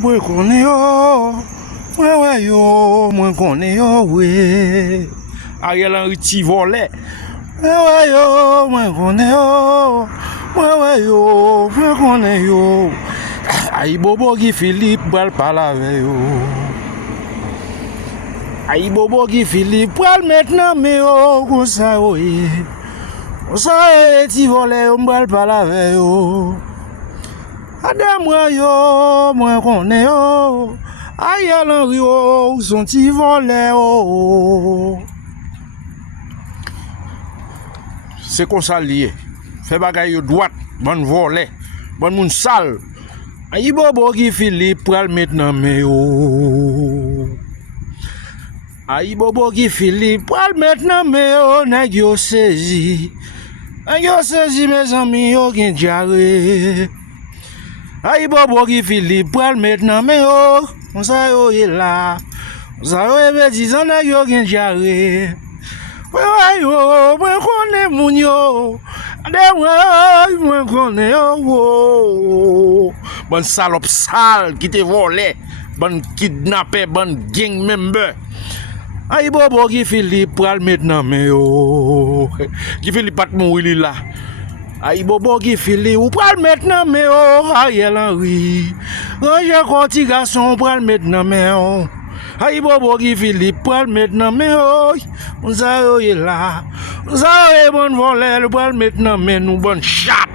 mwen konen yo, mwen wè yo, mwen konen yo we. Ariel Henry ti volé. Mwen wè yo, mwen konen yo, mwen wè yo, mwen konen yo. Ayi bobo Guy Philippe bral palave yo. Ayi bobo Guy Philippe pral maintenant me yo kon sa oye. On sa ti volé yo bral palave yo. Ade mwen yo, mwen konen yo. Ariel Henry yo, son ti volé yo. C'est comme ça lié. Fait bagay yo droite, bon volé, bon moun sale. Ayi bobo Guy Philippe pral maintenant me yo. Ayi bobo Guy Philippe pral maintenant me yo, nèg yo saisi. Nèg yo saisi mes amis yo gen diarrhée. Ayi bobo Guy Philippe pral maintenant me yo, on sa yo est là. On sa yo e 10 ans nèg yo gen diarrhée. Ouais yo, mwen konnen moun yo. Ade mwen konnen yo. Bon salope sale qui te volé, bon kidnappé, bon gang member. Ayi bobo Guy Philippe pral maintenant mais yo. Guy Philippe pat mouri là. Ayi bobo Guy Philippe ou pral maintenant mais yo. Ariel Henry. Ranger konti garçon pral maintenant mais yo. Ayi bobo Guy Philippe pral maintenant mais yo. On sa yo est là. On sa yo est bon volé pral maintenant mais nous bon chat.